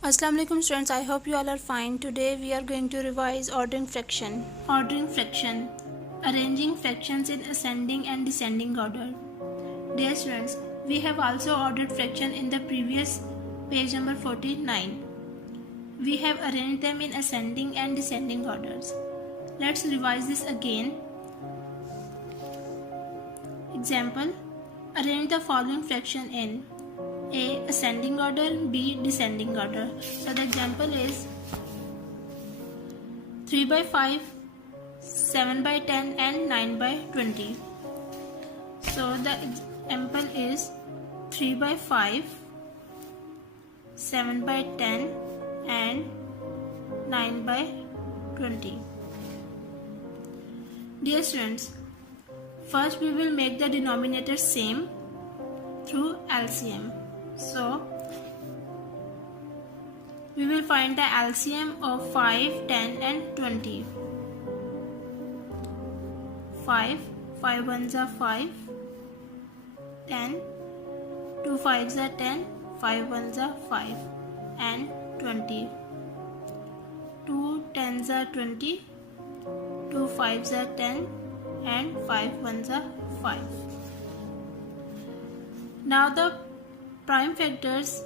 Assalamu alaikum students, I hope you all are fine. Today we are going to revise ordering fraction. Ordering fraction. Arranging fractions in ascending and descending order. Dear students, we have also ordered fraction in the previous page number 49. We have arranged them in ascending and descending orders. Let's revise this again. Example. Arrange the following fraction in A. Ascending order, B. Descending order. So the example is 3 by 5, 7 by 10 and 9 by 20. So the example is 3 by 5, 7 by 10 and 9 by 20. Dear students, first we will make the denominator same through LCM. So we will find the LCM of 5, 10 and 20. 5 ones are 5, 10, 2 5s are 10, 5 ones are 5 and 20. 2 10s are 20, 2 5s are 10 and 5 ones are 5. Now the prime factors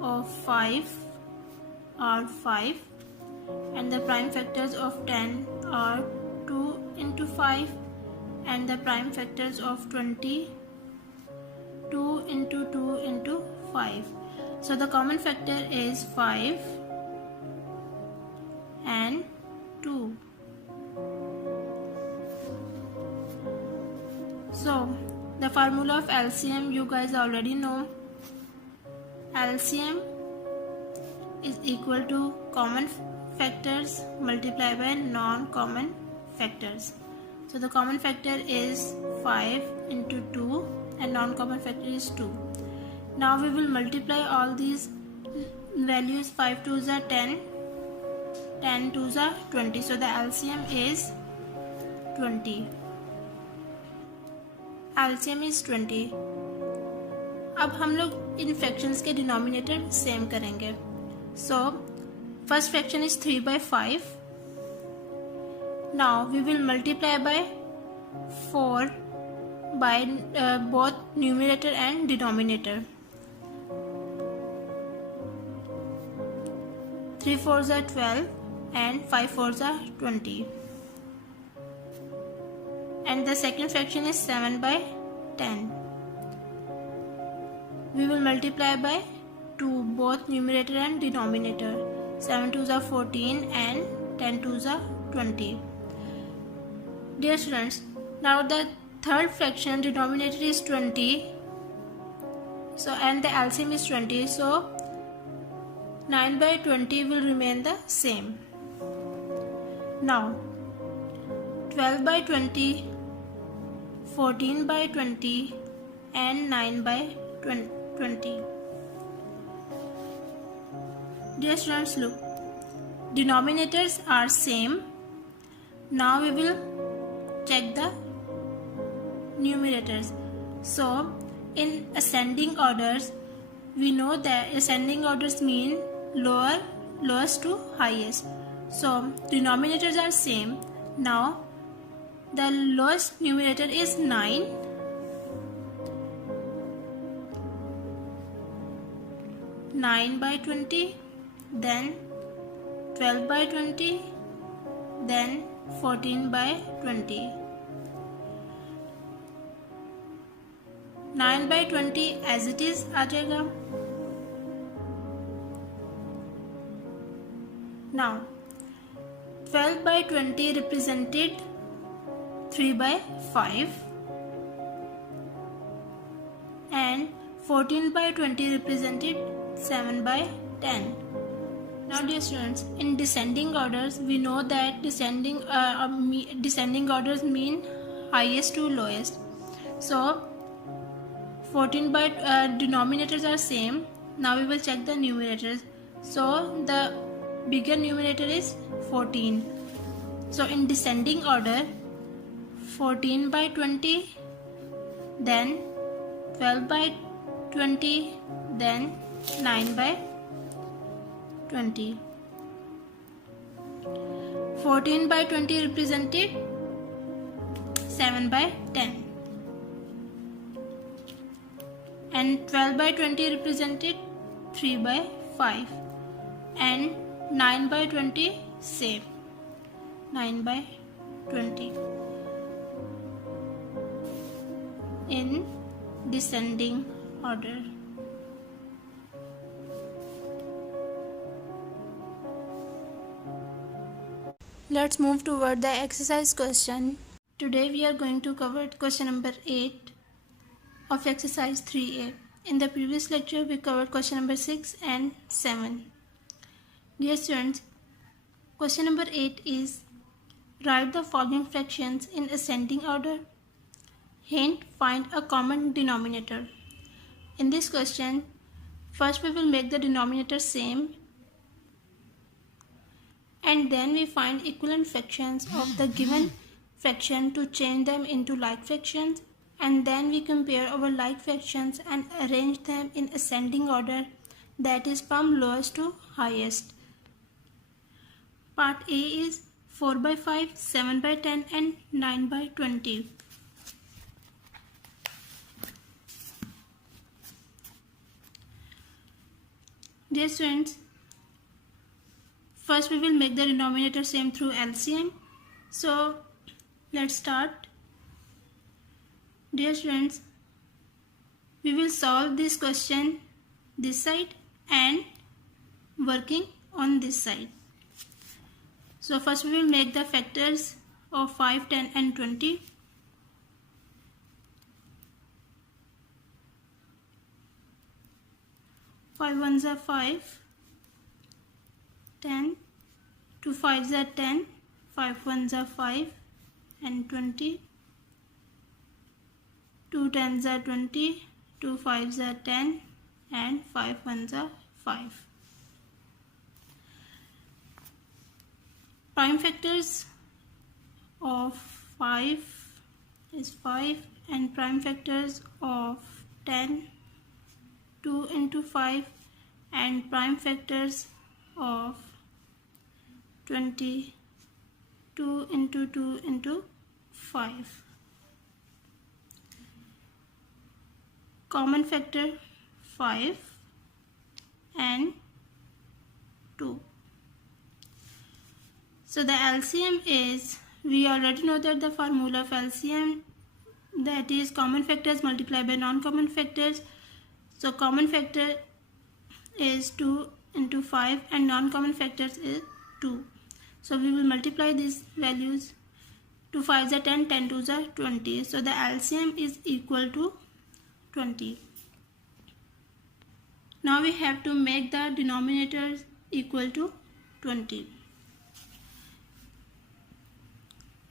of 5 are 5 and the prime factors of 10 are 2 into 5 and the prime factors of 20 2 into 2 into 5. So the common factor is 5 and 2. So the formula of LCM you guys already know. LCM is equal to common factors multiplied by non-common factors. So the common factor is 5 into 2 and non-common factor is 2. Now we will multiply all these values. 5 2s are 10, 10 2s are 20. So the LCM is 20. LCM is 20. अब हम लोग इन fractions के denominator same करेंगे. So first fraction is 3 by 5. Now we will multiply by 4 by both numerator and denominator. 3 4s are 12 and 5 4s are 20. And the second fraction is 7 by 10. We will multiply by 2 both numerator and denominator. 7 2s are 14 and 10 2s are 20. Dear students, now the third fraction denominator is 20. So and the LCM is 20. So 9 by 20 will remain the same. Now 12 by 20, 14 by 20 and 9 by 20. Dear students, look, denominators are same. Now we will check the numerators. So in ascending orders, we know that ascending orders mean lowest to highest. So denominators are same. Now the lowest numerator is 9. 9 by 20, then 12 by 20, then 14 by 20. 9 by 20 as it is आ जाएगा. Now 12 by 20 represented 3 by 5 and 14 by 20 represented 7 by 10. Now dear students, in descending orders we know that descending orders mean highest to lowest. So 14 by denominators are same. Now we will check the numerators. So the bigger numerator is 14. So in descending order 14 by 20, then 12 by 20, then 9 by 20. 14 by 20 represented 7 by 10, and 12 by 20 represented 3 by 5, and 9 by 20 same, 9 by 20 in descending order. Let's move toward the exercise question. Today we are going to cover question number 8 of exercise 3A. In the previous lecture we covered question number 6 and 7. Dear students, question number 8 is write the following fractions in ascending order. Hint, find a common denominator. In this question, first we will make the denominator same, and then we find equivalent fractions of the given fraction to change them into like fractions, and then we compare our like fractions and arrange them in ascending order, that is from lowest to highest. Part A is 4 by 5, 7 by 10 and 9 by 20. Dear students, first we will make the denominator same through LCM. So let's start. Dear students, we will solve this question this side and working on this side. So first we will make the factors of 5, 10 and 20. 5 ones are 5, 10, 2 5s are 10, 5 ones are 5 and 20, 2 10s are 20, 2 5s are 10 and 5 ones are 5. Prime factors of 5 is 5 and prime factors of 10, 2 into 5, and prime factors of 20, 2 into 2 into 5. Common factor 5 and 2. So the LCM is, we already know that the formula of LCM, that is common factors multiplied by non-common factors. So common factor is 2 into 5 and non-common factors is 2. So we will multiply these values. 2 5s are 10, 10 2s are 20. So the LCM is equal to 20. Now we have to make the denominators equal to 20.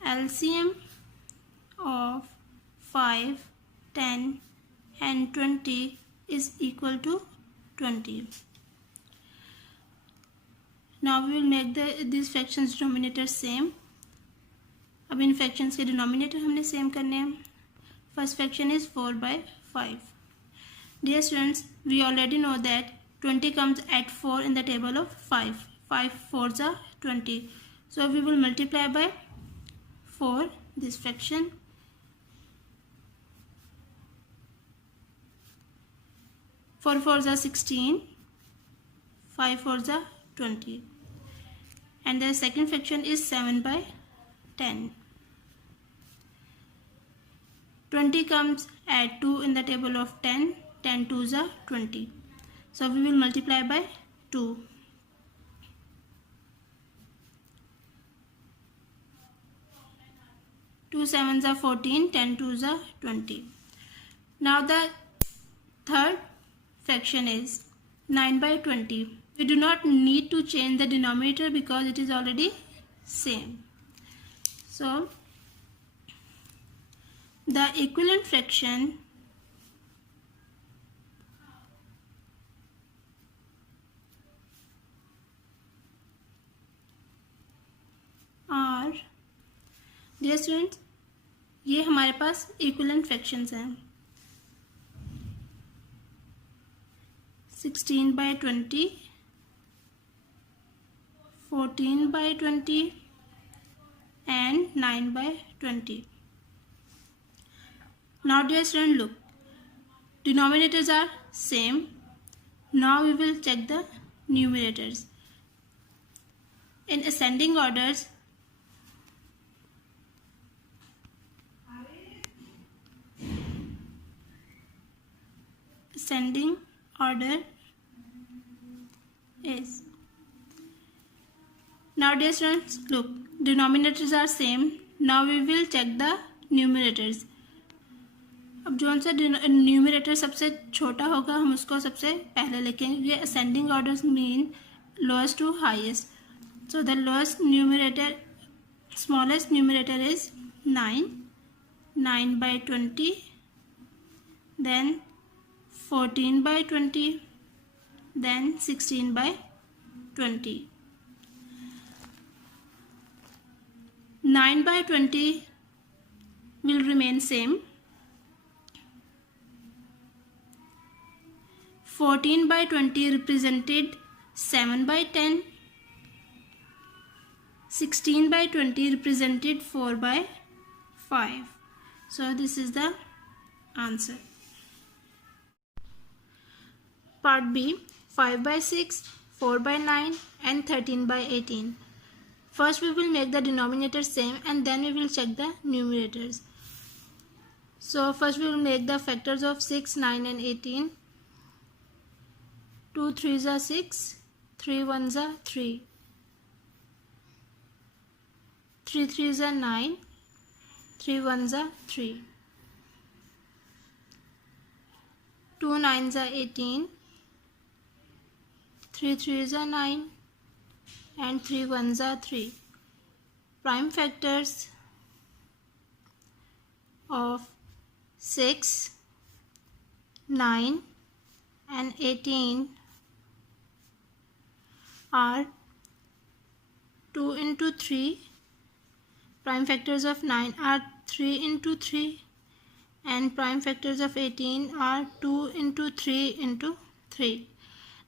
LCM of 5, 10 and 20 is equal to 20. Now we will make these fractions denominator same. अब इन fractions के denominator हमने same करने हैं. First fraction is 4 by 5. Dear students, we already know that 20 comes at 4 in the table of 5. 5 4s are 20. So we will multiply by 4 this fraction. 4 4s are 16, 5 4s are 20, and the second fraction is 7 by 10. 20 comes at 2 in the table of 10, 10 2s are 20. So we will multiply by 2. 2 7s are 14, 10 2s are 20. Now the third fraction is 9 by 20. We do not need to change the denominator because it is already same. So the equivalent fraction are, dear students, ये हमारे पास equivalent fractions हैं. 16 by 20, 14 by 20 and 9 by 20. Now dear student, look, denominators are same. Now we will check the numerators. In ascending orders, ascending order is. Now dear students, look, denominators are same. Now we will check the numerators. अब जो सा numerator सबसे छोटा होगा हम उसको सबसे पहले लिखेंगे. ये ascending orders mean lowest to highest. So the lowest numerator, smallest numerator is 9. 9 by 20, then 14 by 20, then 16 by 20. 9 by 20 will remain same. 14 by 20 represented 7 by 10. 16 by 20 represented 4 by 5. So this is the answer. Part B, 5 by 6, 4 by 9 and 13 by 18. First we will make the denominator same and then we will check the numerators. So first we will make the factors of 6, 9 and 18. 2 3s are 6, 3 1s are 3, 3 3s are 9, 3 1s are 3, 2 9s are 18, 3 3s are 9 and 3 1s are 3. Prime factors of 6, 9 and 18 are 2 into 3. Prime factors of 9 are 3 into 3 and prime factors of 18 are 2 into 3 into 3.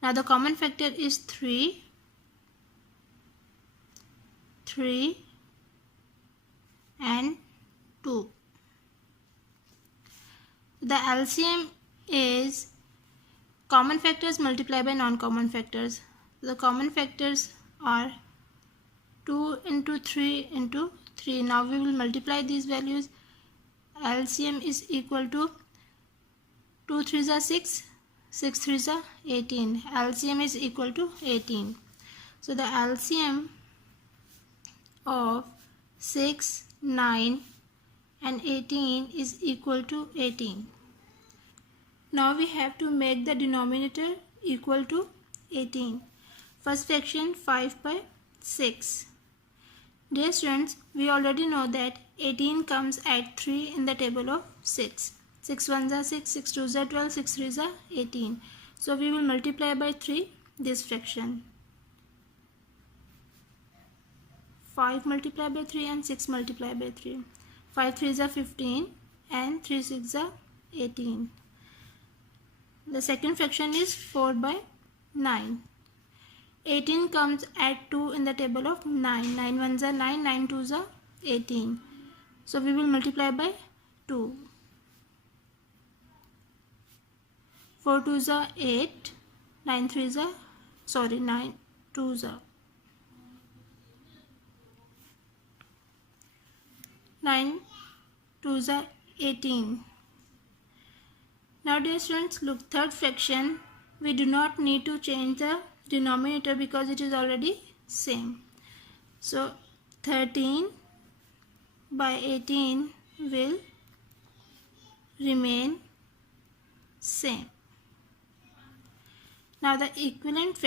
Now the common factor is 3, 3 and 2. The LCM is common factors multiplied by non-common factors. The common factors are 2 into 3 into 3. Now we will multiply these values. LCM is equal to 2 3s are 6, 6 3s are 18. LCM is equal to 18. So the LCM of 6, 9 and 18 is equal to 18. Now we have to make the denominator equal to 18. First fraction 5 by 6. Dear students, we already know that 18 comes at 3 in the table of 6. 6 1s are 6, 6 2s are 12, 6 3s are 18. So we will multiply by 3 this fraction. 5 multiplied by 3 and 6 multiplied by 3. 5 3s are 15 and 3 6s are 18. The second fraction is 4 by 9. 18 comes at 2 in the table of 9. 9 1s are 9, 9 2s are 18. So we will multiply by 2. 4 2s are 8, 9 2s are 9 2s are 18. Now dear students, look, third fraction, we do not need to change the denominator because it is already same. So 13 by 18 will remain same. Now the equivalent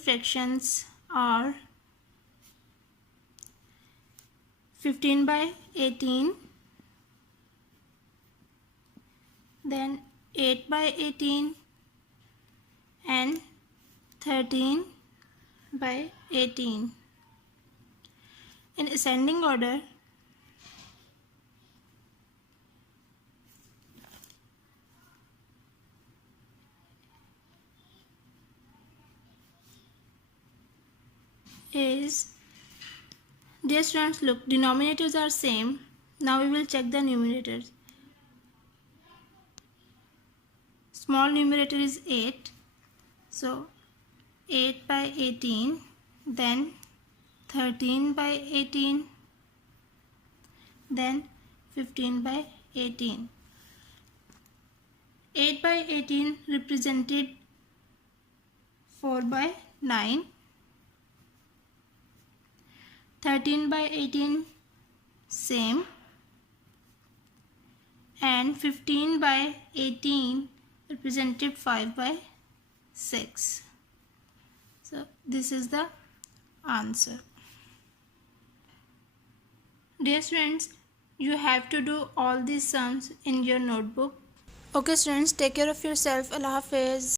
fractions are 15 by 18, then 8 by 18 and 13 by 18. In ascending order, is, dear students, look, denominators are same. Now we will check the numerators. Small numerator is 8. So 8 by 18, then 13 by 18, then 15 by 18. 8 by 18 represented 4 by 9. 13 by 18 same, and 15 by 18 represented 5 by 6. So this is the answer. Dear students, you have to do all these sums in your notebook. Okay students, take care of yourself. Allah Hafiz.